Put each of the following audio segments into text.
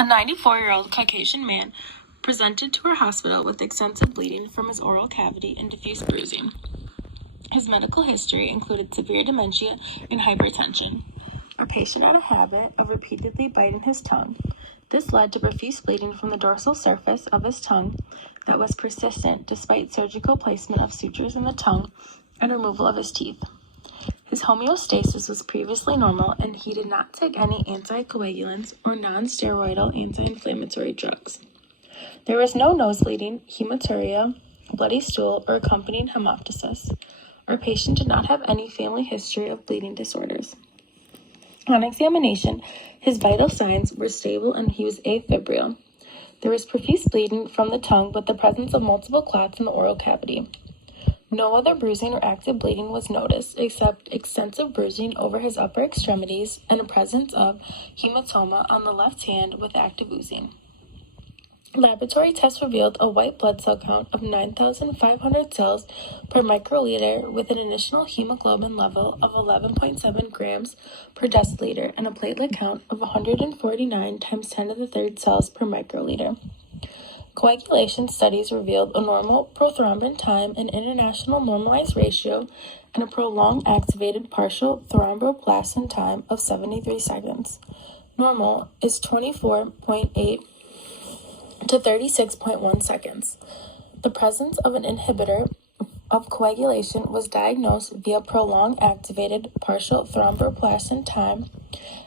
A 94-year-old Caucasian man presented to our hospital with extensive bleeding from his oral cavity and diffuse bruising. His medical history included severe dementia and hypertension. Our patient had a habit of repeatedly biting his tongue. This led to profuse bleeding from the dorsal surface of his tongue that was persistent despite surgical placement of sutures in the tongue and removal of his teeth. His homeostasis was previously normal, and he did not take any anticoagulants or non-steroidal anti-inflammatory drugs. There was no nosebleeding, hematuria, bloody stool, or accompanying hemoptysis. Our patient did not have any family history of bleeding disorders. On examination, his vital signs were stable and he was afebrile. There was profuse bleeding from the tongue with the presence of multiple clots in the oral cavity. No other bruising or active bleeding was noticed except extensive bruising over his upper extremities and a presence of hematoma on the left hand with active oozing. Laboratory tests revealed a white blood cell count of 9,500 cells per microliter with an initial hemoglobin level of 11.7 grams per deciliter and a platelet count of 149 times 10 to the third cells per microliter. Coagulation studies revealed a normal prothrombin time and international normalized ratio and a prolonged activated partial thromboplastin time of 73 seconds. Normal is 24.8 to 36.1 seconds. The presence of an inhibitor of coagulation was diagnosed via prolonged activated partial thromboplastin time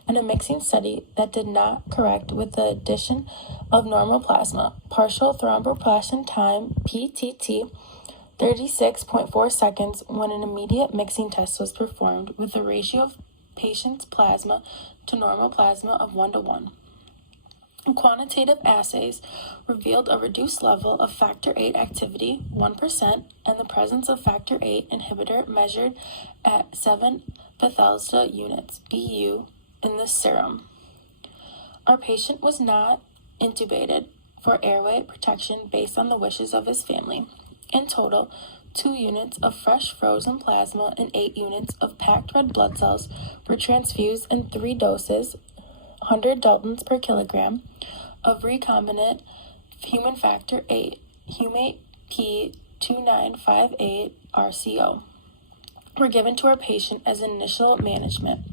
and a mixing study that did not correct with the addition of normal plasma. Partial thromboplastin time, PTT, 36.4 seconds when an immediate mixing test was performed with a ratio of patient's plasma to normal plasma of 1:1. Quantitative assays revealed a reduced level of factor VIII activity, 1%, and the presence of factor VIII inhibitor measured at 7 Bethesda units, BU, in the serum. Our patient was not intubated for airway protection based on the wishes of his family. In total, 2 units of fresh frozen plasma and 8 units of packed red blood cells were transfused in 3 doses, 100 Daltons per kilogram, of recombinant human factor VIII, Humate P2958 RCO, were given to our patient as initial management.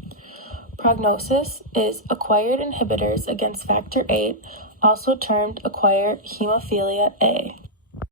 Prognosis is acquired inhibitors against factor VIII, also termed acquired hemophilia A.